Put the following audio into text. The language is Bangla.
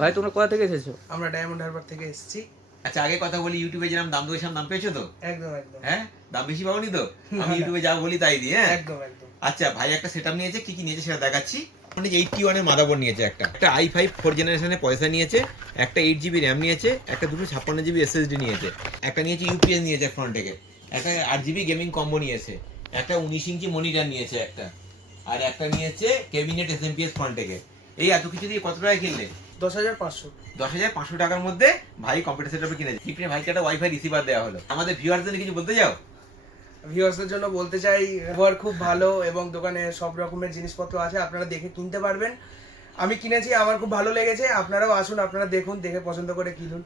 ভাই তোমরা কোথা থেকে এসেছো? আমরা ডায়মন্ড হারবার থেকে এসেছি। আচ্ছা আগে কথা বলি, ইউটিউবে যেরকম দাম দিয়েছিলাম দাম পেয়েছো তো? একদম একদম। হ্যাঁ, দাম বেশি পাওনি তো? না, আমি না। ইউটিউবে যা বলি তাই দিই। হ্যাঁ একদম একদম। আচ্ছা, ভাই একটা সেটআপ নিয়েছে, কি কি নিয়েছে সেটা দেখাচ্ছি। 81 এর মাদারবোর্ড নিয়েছে, একটা i5 4 জেনারেশনে পয়সা নিয়েছে, একটা 8GB র্যাম নিয়েছে, একটা 256GB SSD নিয়েছে, একটা নিয়েছে ইউপিএস নিয়েছে ফ্রন্ট থেকে, একটা 8GB গেমিং কম্বো নিয়েছে, একটা 19 ইঞ্চি মনিটর নিয়েছে একটা, আর একটা নিয়েছে ক্যাবিনেট এসএমপিএস ফ্রন্ট থেকে। এই এত কিছু দিয়ে কত টাকায় কিনলে? 10,500। 10,500 টাকার মধ্যে ভাই কম্পিউটার সেটআপ কিনেছে। টিপনে ভাইকে একটা ওয়াইফাই রিসিভার দেওয়া হলো। আমাদের ভিউয়ারদের কিছু বলতে যাও? ভিউয়ার্সদের জন্য বলতে চাই, ব্যবহার খুব ভালো এবং দোকানে সব রকমের জিনিসপত্র আছে, আপনারা দেখে কিনতে পারবেন। আমি কিনেছি, আমার খুব ভালো লেগেছে। আপনারাও আসুন, আপনারা দেখুন, দেখে পছন্দ করে কিনুন।